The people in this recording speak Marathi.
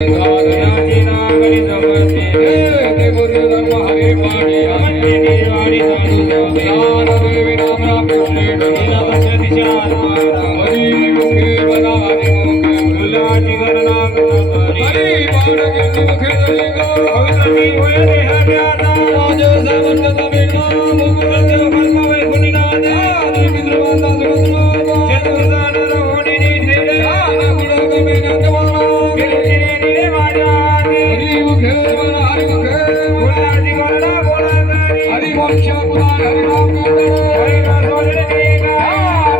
साधनाची नागरी जमते ते गुरु धर्म हरे पाणी आमचे निर्वाणी जाणू ज्ञान देवी नाम रामकृष्ण लीला पश्यतिचार हरी मुखे बना हरी मुखे फुलाची गणना करी हरी बाण कीर्ती मुखे जलिंग पवित्रती होय देह ज्ञाना राज सामर्थ्य बेटा मुकुल देव कर्म वैकुंठी नाथ आदि पितृवंदा जगन्नाथ चतुर्दान रोहिणी निधे आन गुण गमे नंदवाना हरी मुखे बना हरी मुखे फुलाची गणना करी हरी वंश पुराण हरी नाम हरी नाम सोडले देगा